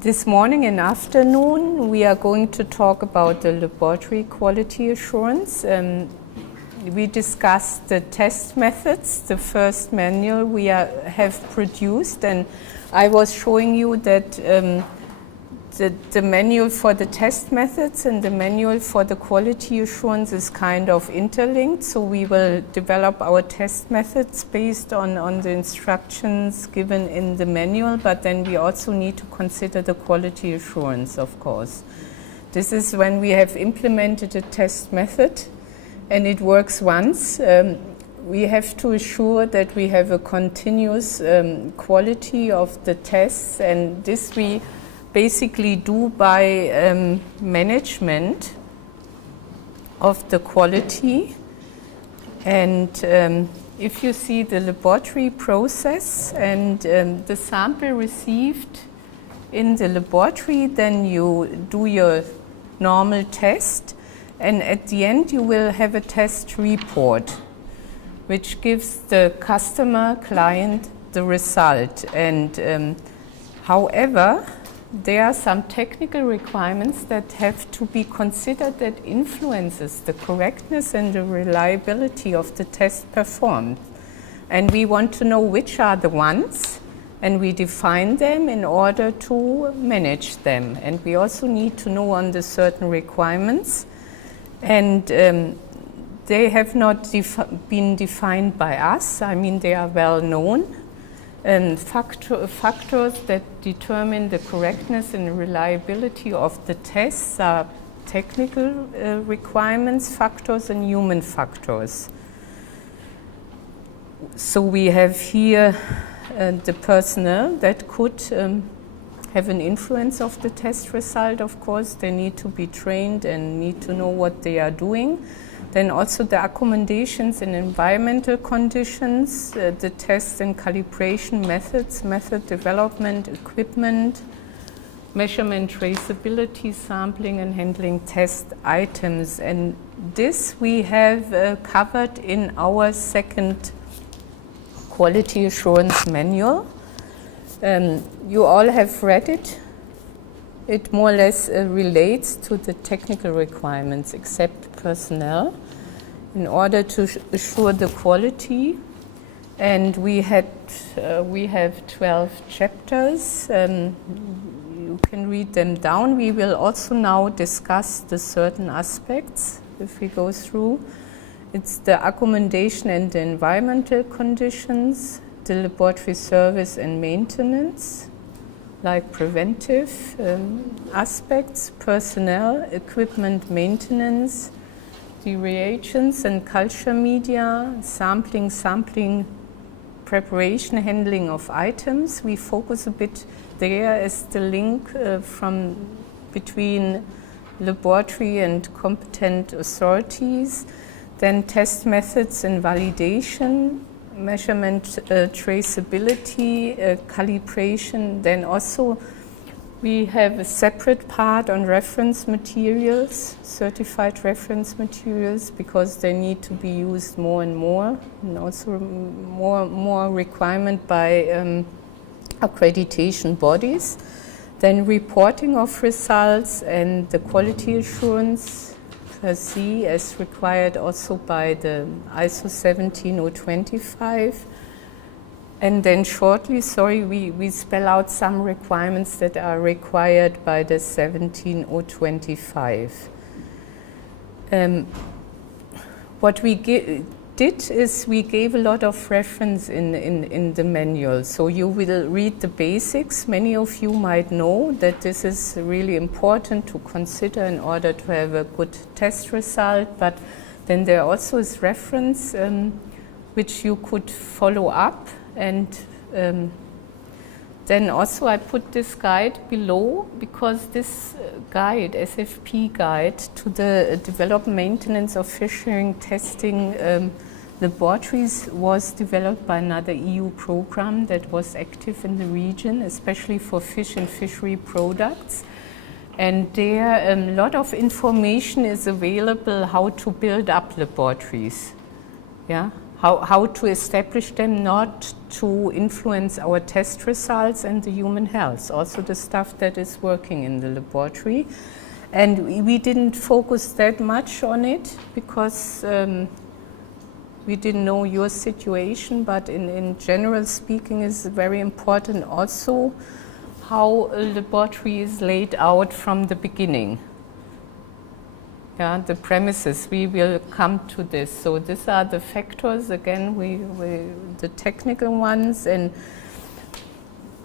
This morning and afternoon we are going to talk about the laboratory quality assurance. We discussed the test methods, the first manual we have produced, and I was showing you that the manual for the test methods and the manual for the quality assurance is kind of interlinked, so we will develop our test methods based on the instructions given in the manual, but then we also need to consider the quality assurance, of course. This is when we have implemented a test method and it works once. We have to assure that we have a continuous quality of the tests, and this we basically do by management of the quality. And if you see the laboratory process and the sample received in the laboratory, then you do your normal test, and at the end you will have a test report which gives the customer client the result. And however, there are some technical requirements that have to be considered that influences the correctness and the reliability of the test performed. And we want to know which are the ones, and we define them in order to manage them. And we also need to know on the certain requirements, and they have not been defined by us. I mean, they are well known. And factors that determine the correctness and reliability of the tests are technical requirements, factors, and human factors. So we have here the personnel that could have an influence of the test result, of course. They need to be trained and need to know what they are doing. Then also the accommodations and environmental conditions, the test and calibration methods, method development, equipment, measurement, traceability, sampling and handling test items. And this we have covered in our second quality assurance manual. You all have read it. It more or less relates to the technical requirements except personnel in order to assure the quality. And we have 12 chapters. You can read them down. We will also now discuss the certain aspects if we go through. It's the accommodation and the environmental conditions, the laboratory service and maintenance, like preventive aspects, personnel, equipment maintenance, the reagents and culture media, sampling, preparation, handling of items. We focus a bit there as the link between laboratory and competent authorities. Then test methods and validation, measurement, traceability, calibration. Then also we have a separate part on reference materials, certified reference materials, because they need to be used more and more, and also more requirement by accreditation bodies. Then reporting of results and the quality assurance per se, as required also by the ISO 17025. And then shortly, we spell out some requirements that are required by the 17025. What we did is we gave a lot of reference in the manual. So you will read the basics. Many of you might know that this is really important to consider in order to have a good test result. But then there also is reference which you could follow up. And then also I put this guide below, because this guide, SFP guide to the development maintenance of fishery testing laboratories, was developed by another EU program that was active in the region, especially for fish and fishery products. And there a lot of information is available how to build up laboratories. Yeah? how to establish them not to influence our test results and the human health, also the stuff that is working in the laboratory. And we didn't focus that much on it because we didn't know your situation, but in general speaking, it's very important also how a laboratory is laid out from the beginning. Yeah, the premises, we will come to this. So these are the factors, again, the technical ones. And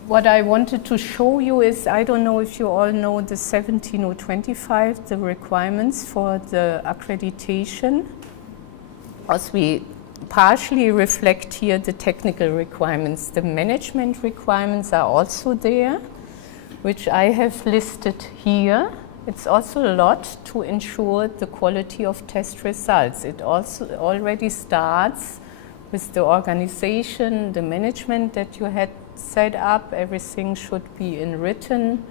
what I wanted to show you is, I don't know if you all know the 17025, the requirements for the accreditation. As we partially reflect here the technical requirements. The management requirements are also there, which I have listed here. It's also a lot to ensure the quality of test results. It also already starts with the organization, the management that you had set up. Everything should be in written.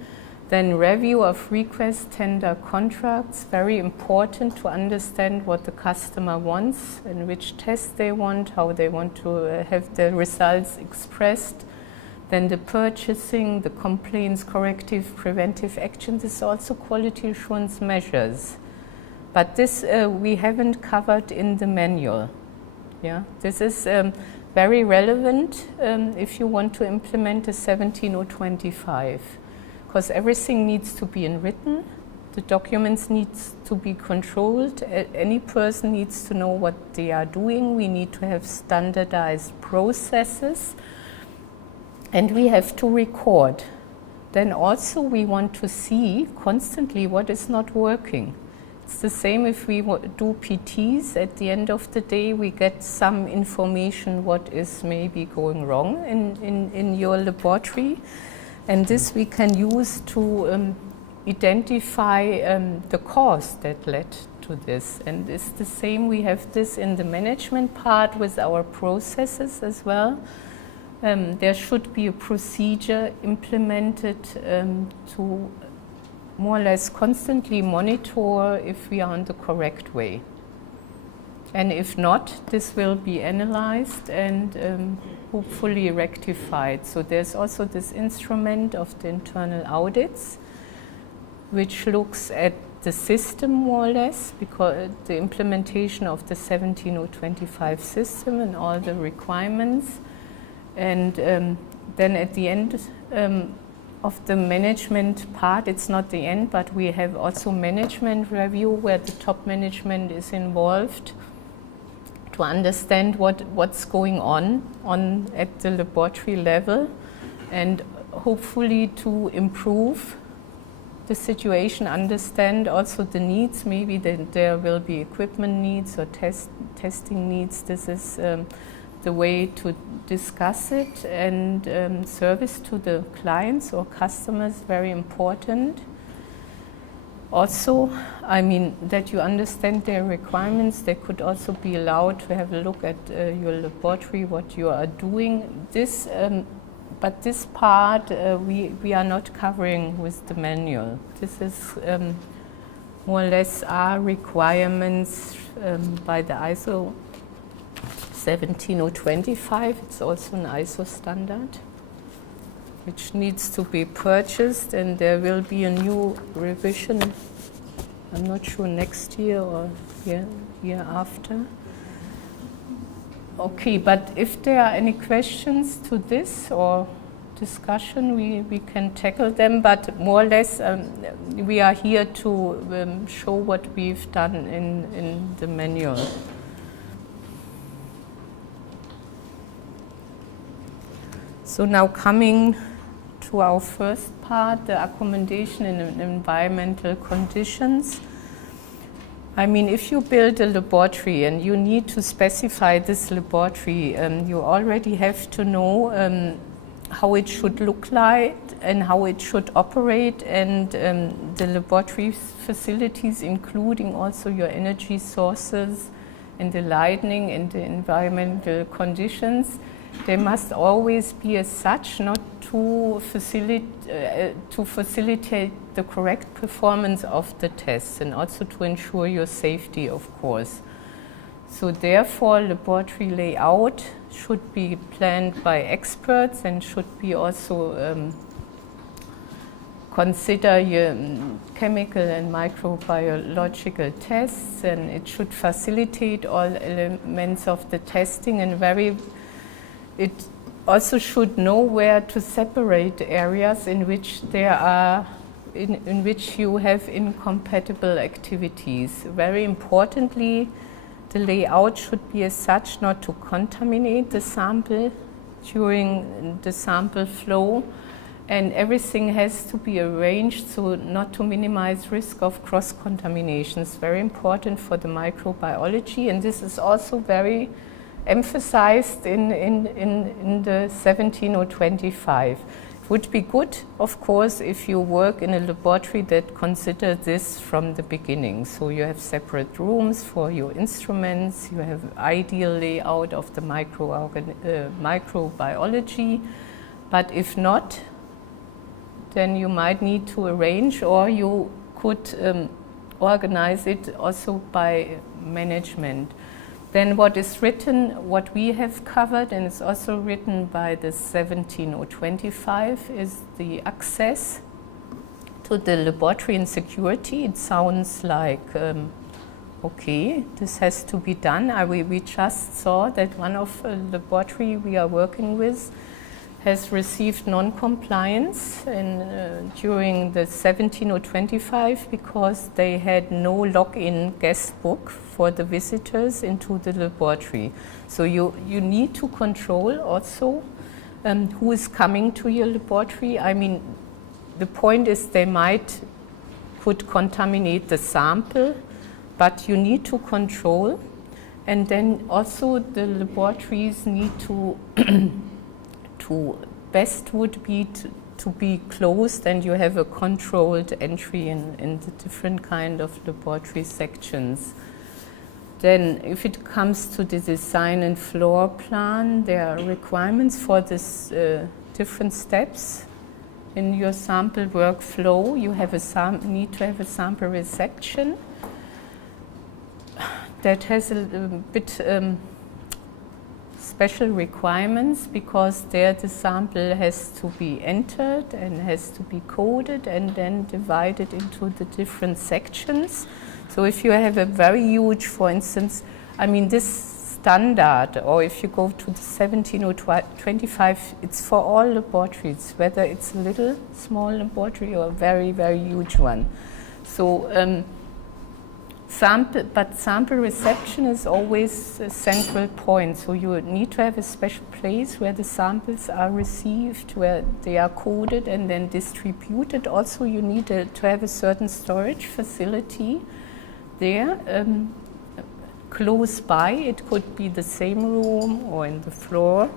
Then review of requests, tender contracts, very important to understand what the customer wants and which test they want, how they want to have the results expressed. Then the purchasing, the complaints, corrective, preventive action, this is also quality assurance measures. But this we haven't covered in the manual. Yeah, this is very relevant if you want to implement a 17025, because everything needs to be in written, the documents need to be controlled, any person needs to know what they are doing, we need to have standardized processes. And we have to record. Then also we want to see constantly what is not working. It's the same if we do PTs. At the end of the day, we get some information what is maybe going wrong in your laboratory. And this we can use to identify the cause that led to this. And it's the same, we have this in the management part with our processes as well. There should be a procedure implemented to more or less constantly monitor if we are on the correct way. And if not, this will be analyzed and hopefully rectified. So there's also this instrument of the internal audits, which looks at the system more or less, because the implementation of the 17025 system and all the requirements. And then at the end of the management part, it's not the end, but we have also management review where the top management is involved to understand what's going on at the laboratory level and hopefully to improve the situation, understand also the needs, maybe there will be equipment needs or testing needs. This is the way to discuss it, and service to the clients or customers, very important. Also, I mean, that you understand their requirements. They could also be allowed to have a look at your laboratory, what you are doing. This, but this part we are not covering with the manual. This is more or less our requirements by the ISO 17025. It's also an ISO standard, which needs to be purchased, and there will be a new revision, I'm not sure next year or year after. Okay, but if there are any questions to this or discussion, we can tackle them, but more or less we are here to show what we've done in the manual. So now coming to our first part, the accommodation in environmental conditions. I mean, if you build a laboratory and you need to specify this laboratory, you already have to know how it should look like and how it should operate, and the laboratory facilities, including also your energy sources and the lighting and the environmental conditions. They must always be as such, not to facilitate the correct performance of the tests, and also to ensure your safety, of course. So therefore, laboratory layout should be planned by experts and should be also consider your chemical and microbiological tests, and it should facilitate all elements of the testing, and it also should know where to separate areas in which there are in which you have incompatible activities. Very importantly, the layout should be as such not to contaminate the sample during the sample flow, and everything has to be arranged so not to minimize risk of cross-contamination. It's very important for the microbiology, and this is also very emphasized in the 17025. It would be good, of course, if you work in a laboratory that considers this from the beginning. So you have separate rooms for your instruments, you have ideal layout of the microbiology, but if not, then you might need to arrange, or you could organize it also by management. Then what is written, what we have covered, and it's also written by the 17025, is the access to the laboratory and security. It sounds like, okay, this has to be done. We just saw that one of the laboratory we are working with has received non-compliance during the 17025 because they had no login guest book for the visitors into the laboratory. So you need to control also who is coming to your laboratory. I mean, the point is they could contaminate the sample, but you need to control. And then also the laboratories need to best would be to be closed, and you have a controlled entry in the different kind of laboratory sections. Then if it comes to the design and floor plan, there are requirements for this different steps in your sample workflow. You have need to have a sample reception that has a bit special requirements, because there the sample has to be entered and has to be coded and then divided into the different sections. So if you have a very huge, for instance, I mean this standard, or if you go to the 17025, it's for all laboratories, whether it's a little small laboratory or a very, very huge one. So sample reception is always a central point. So you need to have a special place where the samples are received, where they are coded and then distributed. Also, you need to have a certain storage facility there close by. It could be the same room or in the floor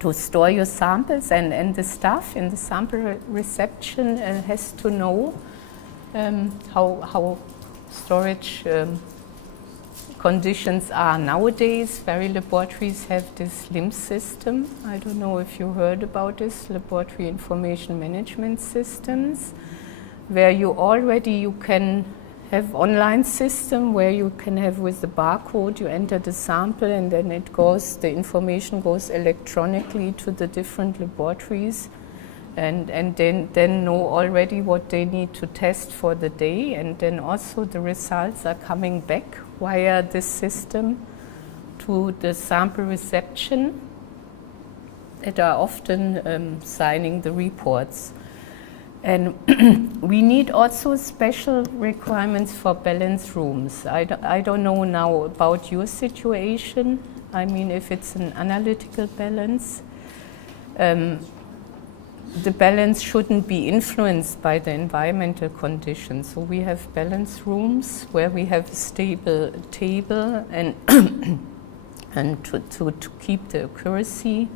to store your samples, and the staff in the sample reception has to know how storage conditions are nowadays. Very laboratories have this LIMS system. I don't know if you heard about this, laboratory information management systems, where you can have online system where you can have with the barcode, you enter the sample and then the information goes electronically to the different laboratories. And then know already what they need to test for the day, and then also the results are coming back via this system to the sample reception that are often signing the reports. And we need also special requirements for balance rooms. I don't know now about your situation. I mean, if it's an analytical balance, the balance shouldn't be influenced by the environmental conditions. So we have balance rooms where we have a stable table and to keep the accuracy.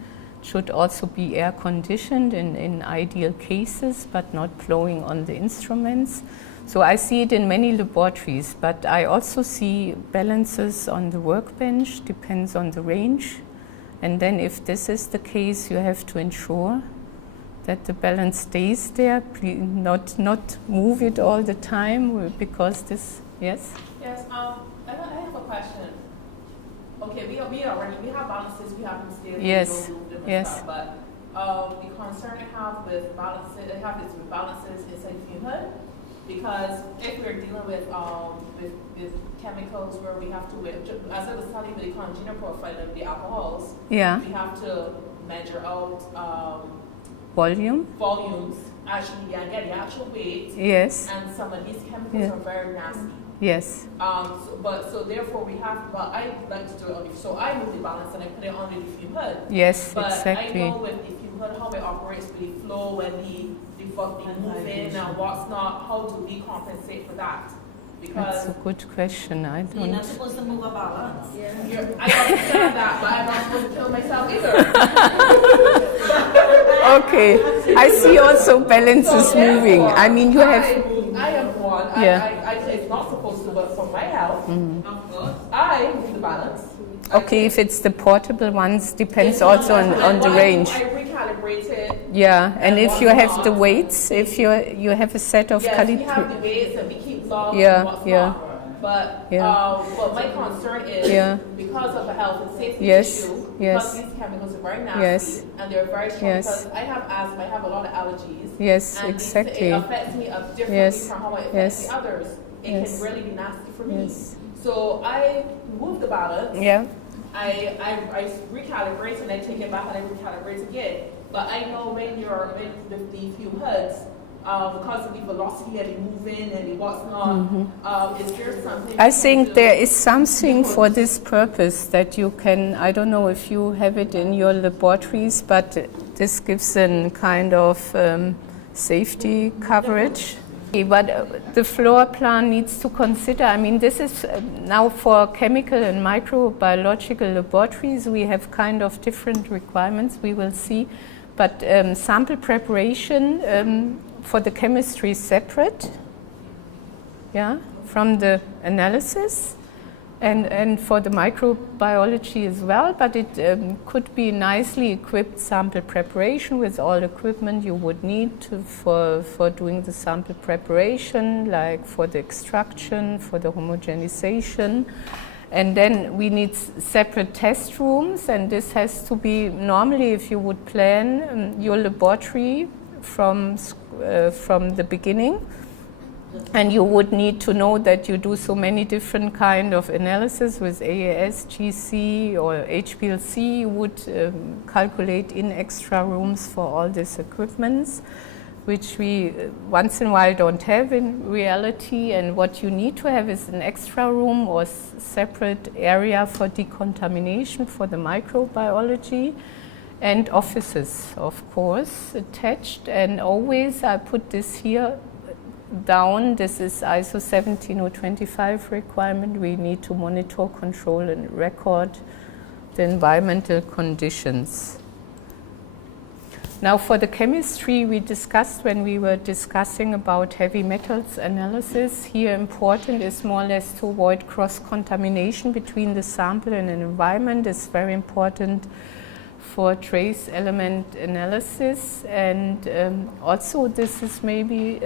Should also be air conditioned in ideal cases, but not blowing on the instruments. So I see it in many laboratories, but I also see balances on the workbench, depends on the range. And then if this is the case, you have to ensure that the balance stays there, not move it all the time, because this, yes? Yes, I have a question. Okay, we have balances, we have them stable, Yes, we don't move them and yes. stuff, but the concern I have with balances inside the fume hood, because if we're dealing with chemicals where we have to, as I was telling you, the congener profile of the alcohols, Yeah. we have to measure out Volumes. Actually, yeah, get the actual weight. Yes. And some of these chemicals are very nasty. Yes. So therefore we have, but I like to do it on the, so I move the balance and I put it under the fume hood. Yes, but exactly. I know with the fume hood how it operates with the flow and the move in and what's not, how do we compensate for that? Because that's a good question. I don't. You're not supposed to move a balance. I understand that, but I'm not supposed to kill myself either. Okay, I see also balances So moving. I mean, you have. I am one. Yeah. I say it's not supposed to, but for my health, I move the balance. Okay, if it's the portable ones, depends also on the range. I recalibrate it. Yeah, and if you have the weights, if you have a set of Yes, we have the weights and we keep log Yeah, and what's yeah. not. But Yeah. well, my concern is Yeah. because of a health and safety Yes, issue, yes. because these chemicals are very nasty Yes. and they're very strong. Yes. Because I have asthma, I have a lot of allergies. Yes, and exactly. It affects me differently Yes, from how it affects yes. the others. It Yes. can really be nasty for me. Yes. So I move the balance. Yeah. I recalibrate and I take it back and I recalibrate again. But I know when you're with the fume hoods, because of the velocity and the moving and the what's not, is there something? I think there is something for this purpose that you can, I don't know if you have it in your laboratories, but this gives a kind of safety coverage. But the floor plan needs to consider, I mean, this is now for chemical and microbiological laboratories, we have kind of different requirements, we will see. But sample preparation for the chemistry is separate, yeah, from the analysis, and for the microbiology as well, but it could be nicely equipped sample preparation with all equipment you would need for doing the sample preparation, like for the extraction, for the homogenization. And then we need separate test rooms, and this has to be, normally if you would plan your laboratory from the beginning, and you would need to know that you do so many different kind of analysis with AAS, GC or HPLC, you would calculate in extra rooms for all these equipments, which we once in a while don't have in reality, and what you need to have is an extra room or separate area for decontamination for the microbiology, and offices, of course, attached. And always I put this here down, this is ISO 17025 requirement. We need to monitor, control and record the environmental conditions. Now for the chemistry, we discussed when we were discussing about heavy metals analysis, here important is more or less to avoid cross-contamination between the sample and an environment. It's very important for trace element analysis, and also this is maybe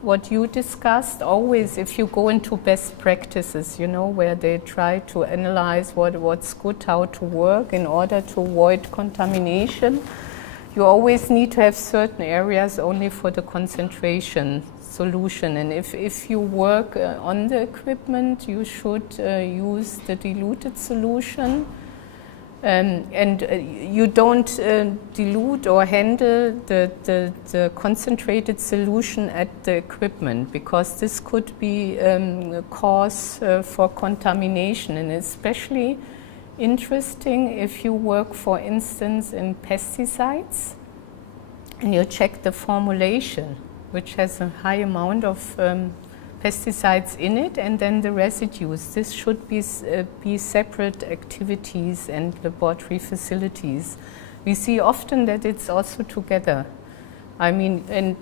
what you discussed. Always if you go into best practices, you know, where they try to analyze what's good, how to work in order to avoid contamination, you always need to have certain areas only for the concentration solution. And if you work on the equipment, you should use the diluted solution. And you don't dilute or handle the concentrated solution at the equipment, because this could be a cause for contamination, and especially interesting if you work, for instance, in pesticides and you check the formulation, which has a high amount of pesticides in it, and then the residues. This should be separate activities and laboratory facilities. We see often that it's also together. I mean, and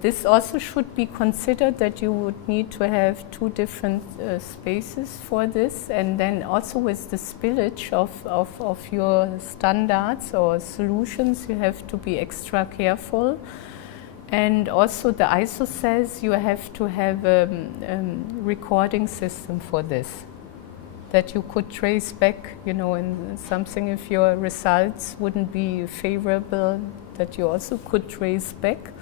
this also should be considered, that you would need to have two different spaces for this, and then also with the spillage of your standards or solutions, you have to be extra careful. And also the ISO says you have to have a recording system for this. that you could trace back, you know, and something if your results wouldn't be favorable, that you also could trace back.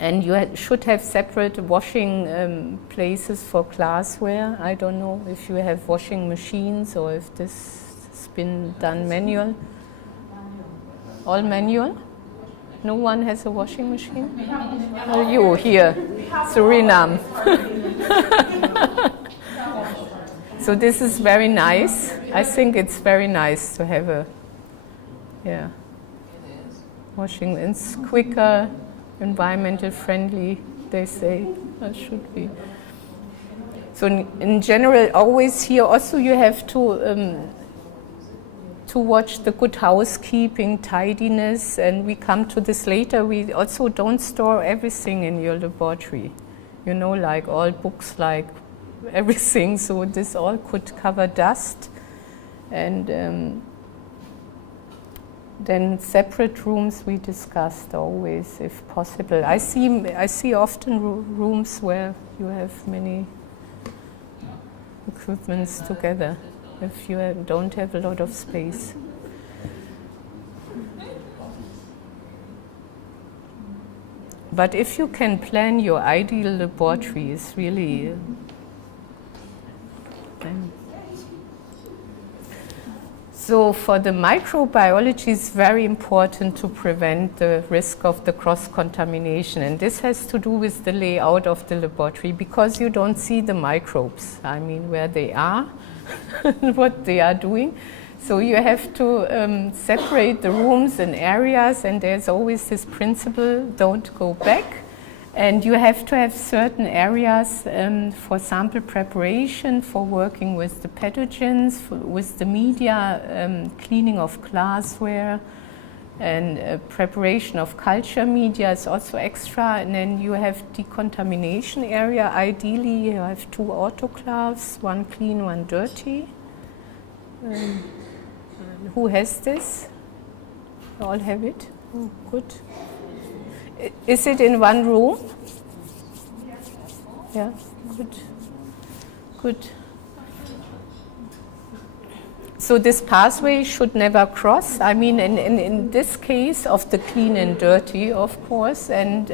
And you should have separate washing places for glassware. I don't know if you have washing machines or if this has been done manual. All manual? No one has a washing machine? Oh, you here, Suriname. So this is very nice. I think it's very nice to have a, yeah, washing. It's quicker, environmental friendly, they say. That should be. So in general, always here also you have to watch the good housekeeping, tidiness, and we come to this later. We also don't store everything in your laboratory, you know, like all books, like everything. So this all could cover dust, and then separate rooms we discussed always, if possible. I see often rooms where you have many equipments together, if you don't have a lot of space. But if you can plan your ideal laboratory, it's really so for the microbiology, it's very important to prevent the risk of the cross-contamination. And this has to do with the layout of the laboratory, because you don't see the microbes, I mean, where they are, what they are doing. So you have to separate the rooms and areas, and there's always this principle, don't go back. And you have to have certain areas for sample preparation, for working with the pathogens, with the media, cleaning of glassware, and preparation of culture media is also extra. And then you have decontamination area. Ideally, you have 2 autoclaves, one clean, one dirty. Who has this? You all have it? Oh, good. Is it in one room? Yeah, good. Good. So this pathway should never cross. I mean, in this case of the clean and dirty, of course, and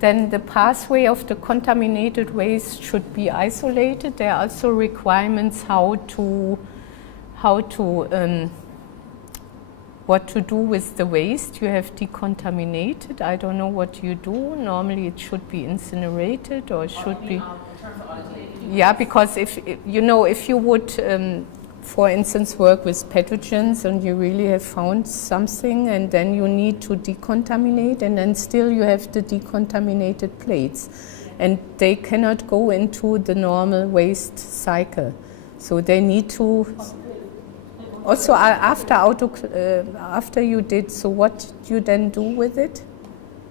then the pathway of the contaminated waste should be isolated. There are also requirements what to do with the waste you have decontaminated. I don't know what you do. Normally it should be incinerated, or it should be. Yeah, because if you would, for instance, work with pathogens and you really have found something, and then you need to decontaminate, and then still you have the decontaminated plates, and they cannot go into the normal waste cycle. So they need to. Also, after you did, so what do you then do with it?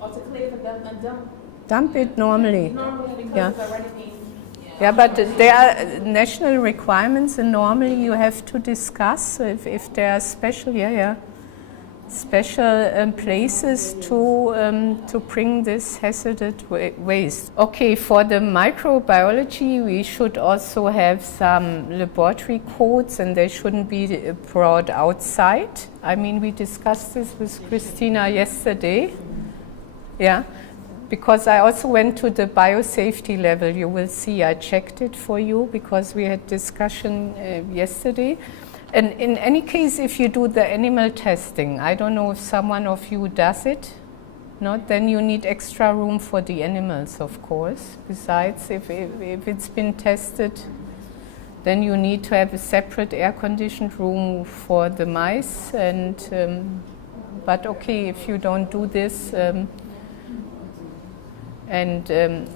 Autoclave and dump. Dump it normally. Normally, because Yeah. it's already been. Yeah, but there are national requirements, and normally you have to discuss if there are special, special places to bring this hazardous waste. Okay, for the microbiology, we should also have some laboratory codes, and they shouldn't be brought outside. I mean, we discussed this with Christina yesterday. Yeah. Because I also went to the biosafety level. You will see I checked it for you because we had discussion yesterday. And in any case, if you do the animal testing, I don't know if someone of you does it, not, then you need extra room for the animals, of course. Besides, if it's been tested, then you need to have a separate air-conditioned room for the mice. And but okay, if you don't do this,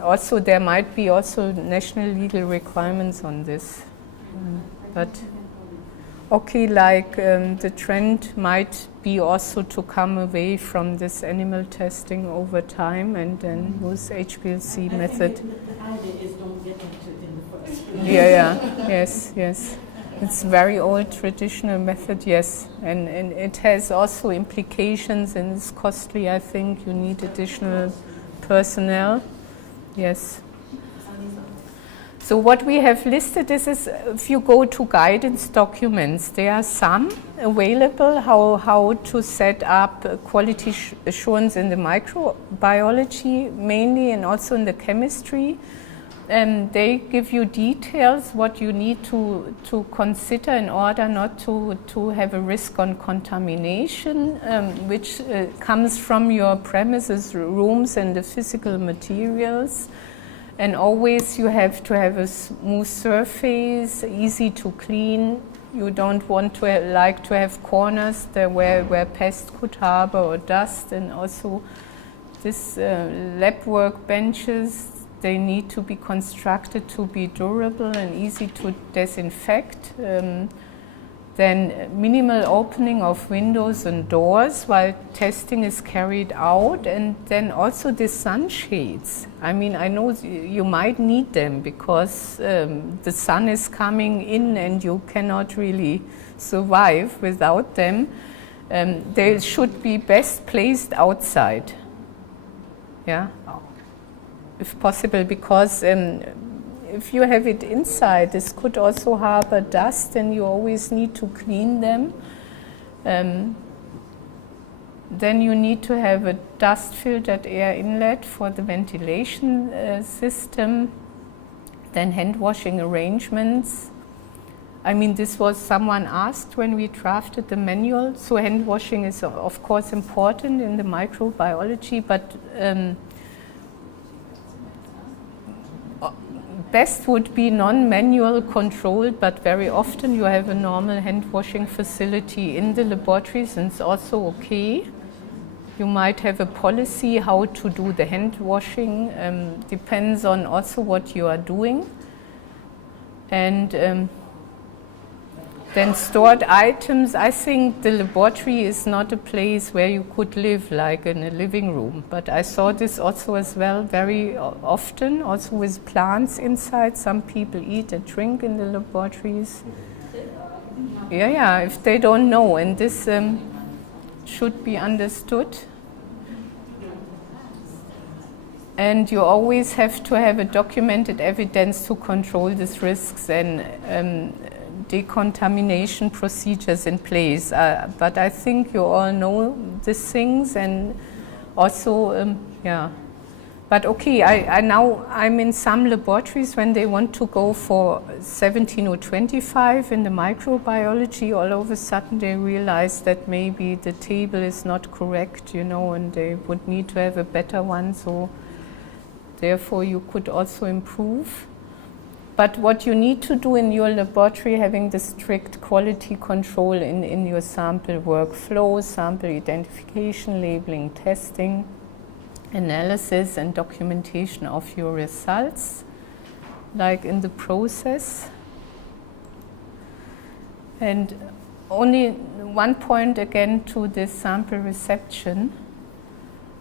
also there might be also national legal requirements on this. But okay, like the trend might be also to come away from this animal testing over time and then use HPLC method. The idea is don't get into it in the first place. Yeah, yes. It's very old traditional method, yes. And it has also implications, and it's costly, I think. You need additional personnel. Yes. So what we have listed is if you go to guidance documents, there are some available how to set up quality assurance in the microbiology mainly, and also in the chemistry. And they give you details what you need to consider in order not to have a risk on contamination, which comes from your premises, rooms, and the physical materials. And always you have to have a smooth surface, easy to clean. You don't want to like to have corners there where pests could harbor or dust. And also this lab work benches, they need to be constructed to be durable and easy to disinfect. Then minimal opening of windows and doors while testing is carried out, and then also the sunshades. I mean, I know you might need them because the sun is coming in and you cannot really survive without them. They should be best placed outside, yeah, if possible, because if you have it inside, this could also harbor dust and you always need to clean them. Then you need to have a dust-filtered air inlet for the ventilation system. Then hand washing arrangements. I mean, this was someone asked when we drafted the manual. So hand washing is of course important in the microbiology, but best would be non-manual controlled, but very often you have a normal hand washing facility in the laboratories, and it's also okay. You might have a policy how to do the hand washing, depends on also what you are doing. And then stored items, I think the laboratory is not a place where you could live like in a living room, but I saw this also as well very often, also with plants inside. Some people eat and drink in the laboratories. Yeah, if they don't know, and this should be understood. And you always have to have a documented evidence to control these risks and decontamination procedures in place. But I think you all know these things, and also, yeah. But okay, I'm in some laboratories when they want to go for 17025 in the microbiology, all of a sudden they realize that maybe the table is not correct, you know, and they would need to have a better one. So therefore you could also improve. But what you need to do in your laboratory, having the strict quality control in your sample workflow, sample identification, labeling, testing, analysis and documentation of your results, like in the process. And only one point again to this sample reception.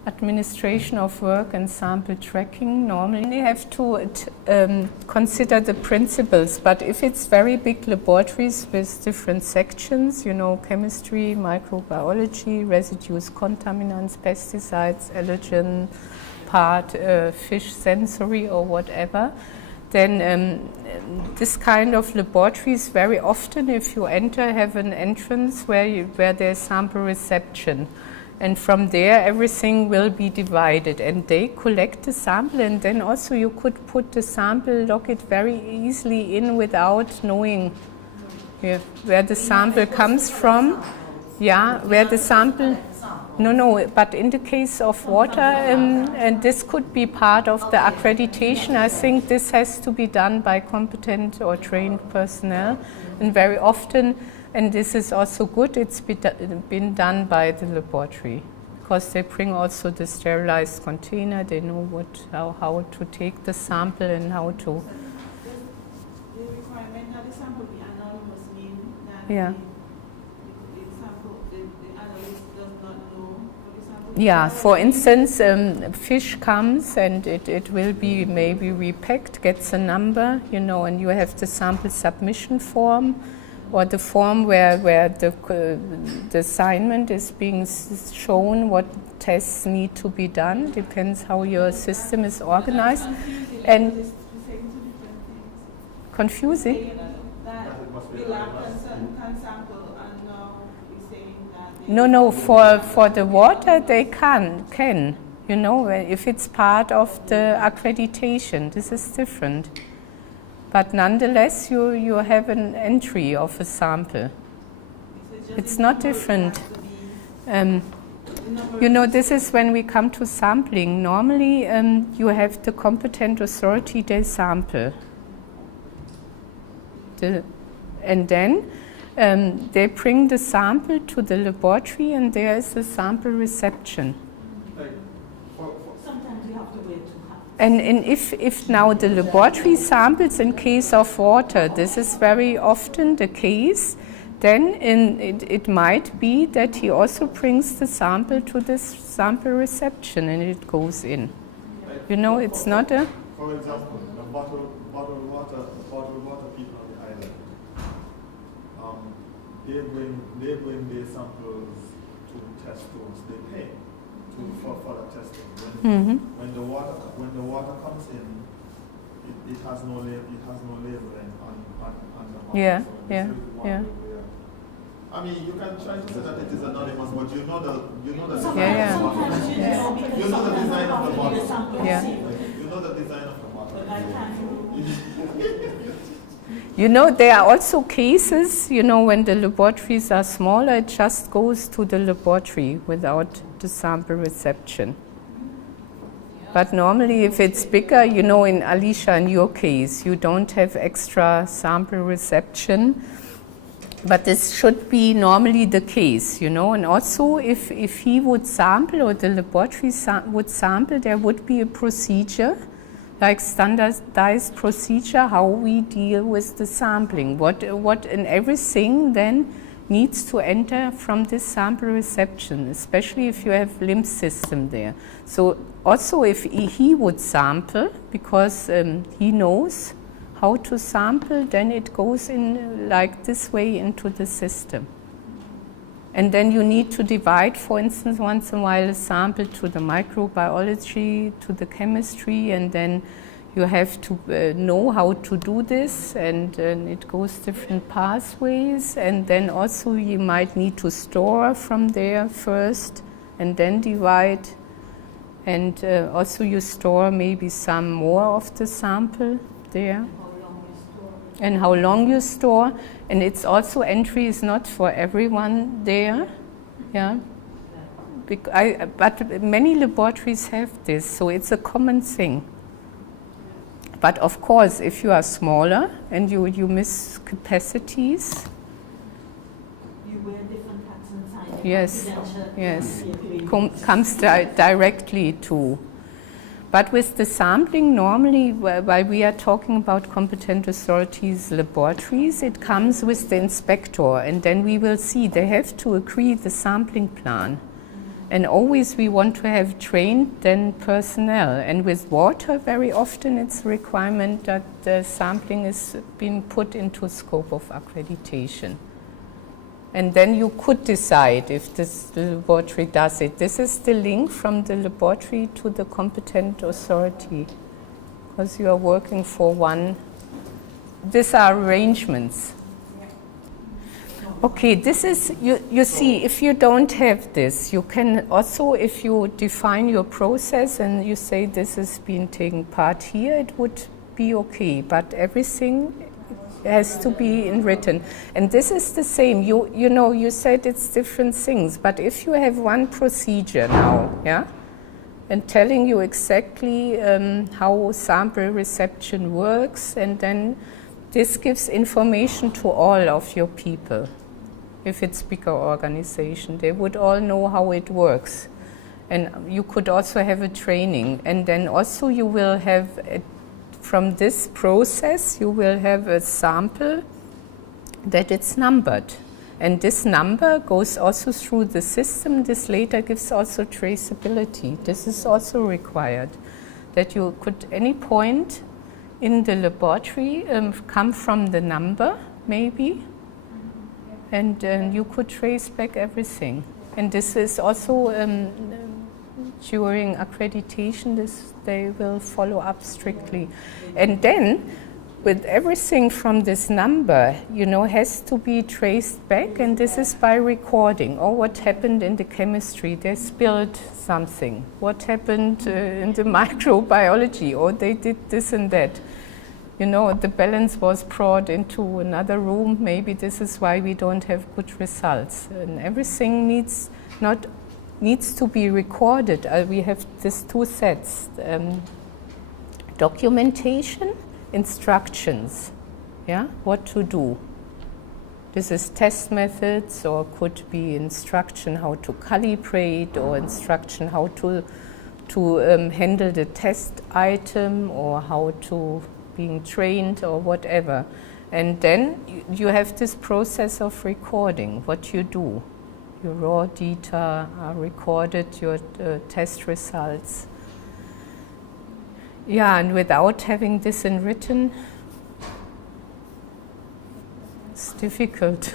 Administration of work and sample tracking. Normally you have to consider the principles, but if it's very big laboratories with different sections, you know, chemistry, microbiology, residues, contaminants, pesticides, allergen, part, fish sensory or whatever, then this kind of laboratories very often, if you enter, have an entrance where there's sample reception. And from there, everything will be divided, and they collect the sample, and then also you could put the sample, log it very easily in without knowing where the sample comes from. Yeah, where the sample, no, but in the case of water, and this could be part of the accreditation, I think this has to be done by competent or trained personnel, and very often, and this is also good, it's been done by the laboratory, because they bring also the sterilized container, they know how to take the sample and how to. The requirement that the sample be anonymous mean that Yeah. the analyst does not know what the sample. Yeah, for instance, fish comes and it will be maybe repacked, gets a number, you know, and you have the sample submission form, or the form where the assignment is being shown, what tests need to be done, depends how your system is organized. And confusing? That the lab can sample, and now you're saying that they No, for the water they can, you know, if it's part of the accreditation, this is different. But nonetheless, you have an entry of a sample. It's not different. You know, this is when we come to sampling. Normally, you have the competent authority, they sample. And then they bring the sample to the laboratory, and there is a sample reception. sometimes you have to wait to have. And if now the laboratory samples in case of water, this is very often the case, then it might be that he also brings the sample to this sample reception and it goes in. You know, it's not a... For example, the bottled water people on the island, they bring their samples to test tubes. They pay for the testing. When the water comes in, it has no labeling on the bottle. Yeah, So this yeah, is one yeah. way where- I mean, you can try to say that it is anonymous, but you know the design Yeah, of the bottle. Sometimes you know, because You know the sometimes design you of the have to do bottle. the sample Yeah. receipt. You know the design of the bottle. But I can't. You know, there are also cases, you know, when the laboratories are smaller, it just goes to the laboratory without the sample reception. But normally, if it's bigger, you know, in Alicia, in your case, you don't have extra sample reception. But this should be normally the case, you know. And also, if he would sample or the laboratory would sample, there would be a procedure, like standardized procedure, how we deal with the sampling. What and everything then needs to enter from this sample reception, especially if you have lymph system there. So also if he would sample, because he knows how to sample, then it goes in like this way into the system. And then you need to divide, for instance, once in a while a sample to the microbiology, to the chemistry, and then you have to know how to do this, and it goes different pathways, and then also you might need to store from there first, and then divide, and also you store maybe some more of the sample there. And how long you store, and it's also entry is not for everyone there, yeah. But many laboratories have this, so it's a common thing. But of course, if you are smaller and you miss capacities, You wear different hats inside. yes, Confidential. yes, comes directly to. But with the sampling, normally, while we are talking about competent authorities, laboratories, it comes with the inspector, and then we will see they have to agree the sampling plan. And always we want to have trained then personnel. And with water, very often it's a requirement that the sampling is being put into scope of accreditation. And then you could decide if the laboratory does it. This is the link from the laboratory to the competent authority, because you are working for one. These are arrangements. Okay, this is, you see, if you don't have this, you can also, if you define your process and you say this is being taken part here, it would be okay, but everything has to be in written. And this is the same, you know, you said it's different things, but if you have one procedure now, yeah, and telling you exactly how sample reception works, and then this gives information to all of your people. If it's bigger organization, they would all know how it works. And you could also have a training, and then also you will have from this process, you will have a sample that it's numbered. And this number goes also through the system. This later gives also traceability. This is also required, that you could any point in the laboratory come from the number, maybe, and you could trace back everything. And this is also during accreditation, they will follow up strictly. And then with everything from this number, you know, has to be traced back, and this is by recording. Or what happened in the chemistry? They spilled something. What happened in the microbiology? Or they did this and that. You know, the balance was brought into another room. Maybe this is why we don't have good results. And everything needs to be recorded. We have these two sets: documentation, instructions, yeah, what to do. This is test methods, or could be instruction how to calibrate, or instruction how to handle the test item, or how to being trained, or whatever. And then you have this process of recording what you do. Your raw data are recorded, your test results. Yeah, and without having this in written, it's difficult.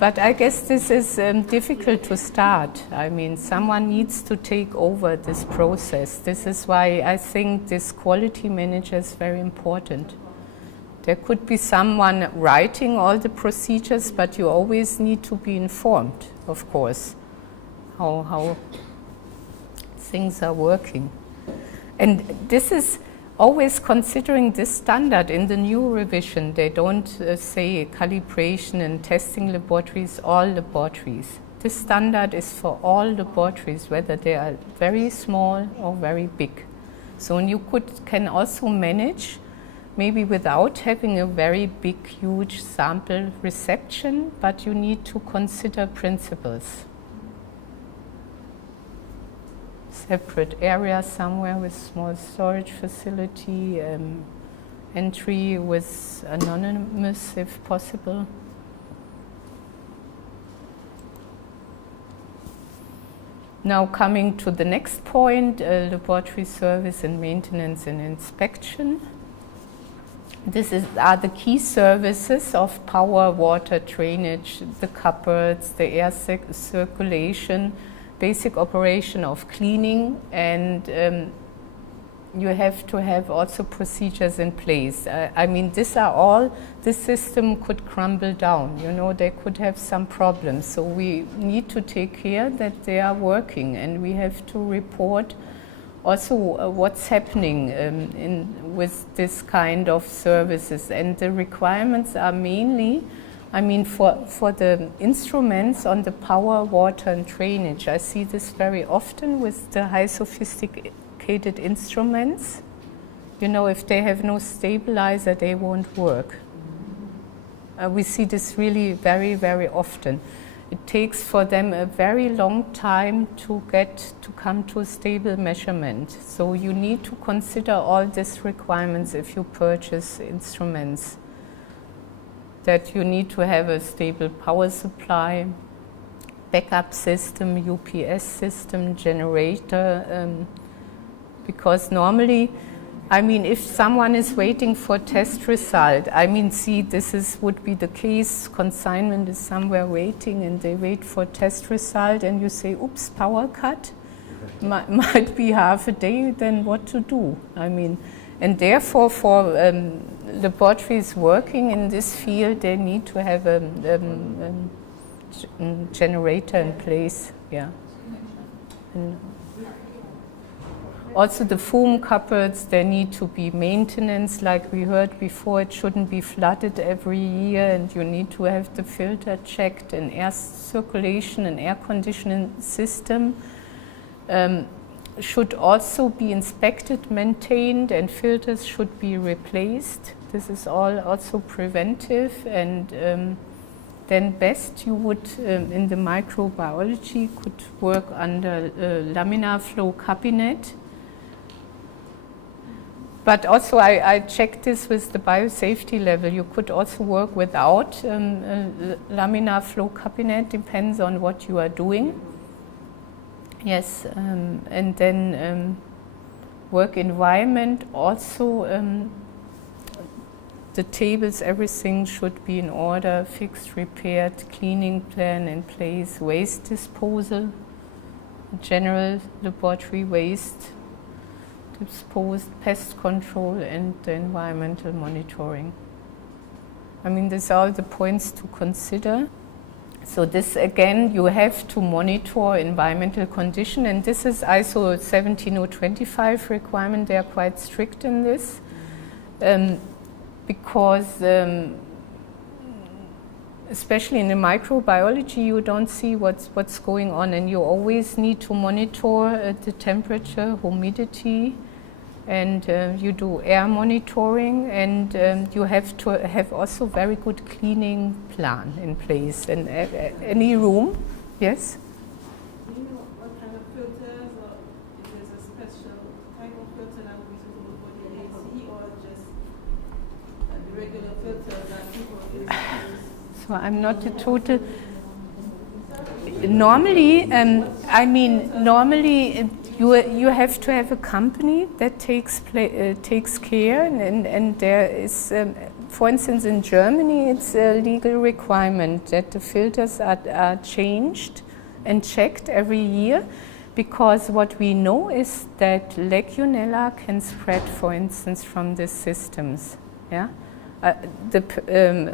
But I guess this is difficult to start. I mean, someone needs to take over this process. This is why I think this quality manager is very important. There could be someone writing all the procedures, but you always need to be informed, of course, how things are working. And this is always considering this standard in the new revision. They don't say calibration and testing laboratories, all laboratories. This standard is for all laboratories, whether they are very small or very big. So you can also manage, maybe without having a very big, huge sample reception, but you need to consider principles. Separate area somewhere with small storage facility, entry with anonymous if possible. Now coming to the next point, laboratory service and maintenance and inspection. Are the key services of power, water, drainage, the cupboards, the air circulation, basic operation of cleaning, and you have to have also procedures in place. I mean, this system could crumble down, you know, they could have some problems. So we need to take care that they are working, and we have to report also what's happening with this kind of services. And the requirements are mainly, I mean, for the instruments on the power, water, and drainage. I see this very often with the high sophisticated instruments. You know, if they have no stabilizer, they won't work. We see this really very, very often. It takes for them a very long time to come to a stable measurement. So you need to consider all these requirements if you purchase instruments. That you need to have a stable power supply, backup system, UPS system, generator, because normally, I mean, if someone is waiting for test result, I mean, see, would be the case, consignment is somewhere waiting and they wait for test result and you say, oops, power cut, might be half a day, then what to do? I mean, and therefore for laboratories working in this field, they need to have a generator in place, yeah. And also the foam cupboards, they need to be maintenance, like we heard before. It shouldn't be flooded every year, and you need to have the filter checked, and air circulation and air conditioning system should also be inspected, maintained, and filters should be replaced. This is all also preventive, and then best you would, in the microbiology, could work under laminar flow cabinet. But also I checked this with the biosafety level. You could also work without laminar flow cabinet, depends on what you are doing. Yes, and then work environment also, the tables, everything should be in order, fixed, repaired, cleaning plan in place, waste disposal, general laboratory waste. disposed, pest control, and the environmental monitoring. I mean, these are the points to consider. So this, again, you have to monitor environmental condition, and this is ISO 17025 requirement. They are quite strict in this, because especially in the microbiology, you don't see what's going on, and you always need to monitor the temperature, humidity, and you do air monitoring, and you have to have also very good cleaning plan in place in any room. Yes? Do you know what kind of filters, or if there's a special type of filter that would be suitable for the AC, or just the regular filter that people use? So I'm not a total. Normally, normally you have to have a company that takes care, and there is, for instance, in Germany, it's a legal requirement that the filters are changed and checked every year, because what we know is that Legionella can spread, for instance, from the systems. Yeah. The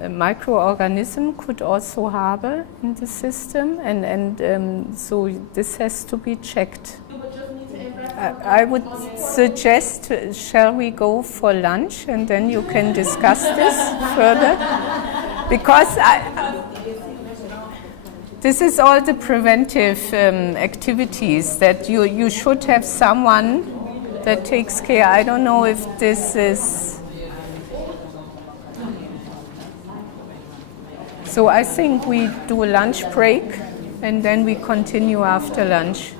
microorganism could also harbor in the system, and so this has to be checked. I would suggest, shall we go for lunch and then you can discuss this further? Because this is all the preventive activities that you should have someone that takes care. I don't know if this is. So I think we do a lunch break and then we continue after lunch.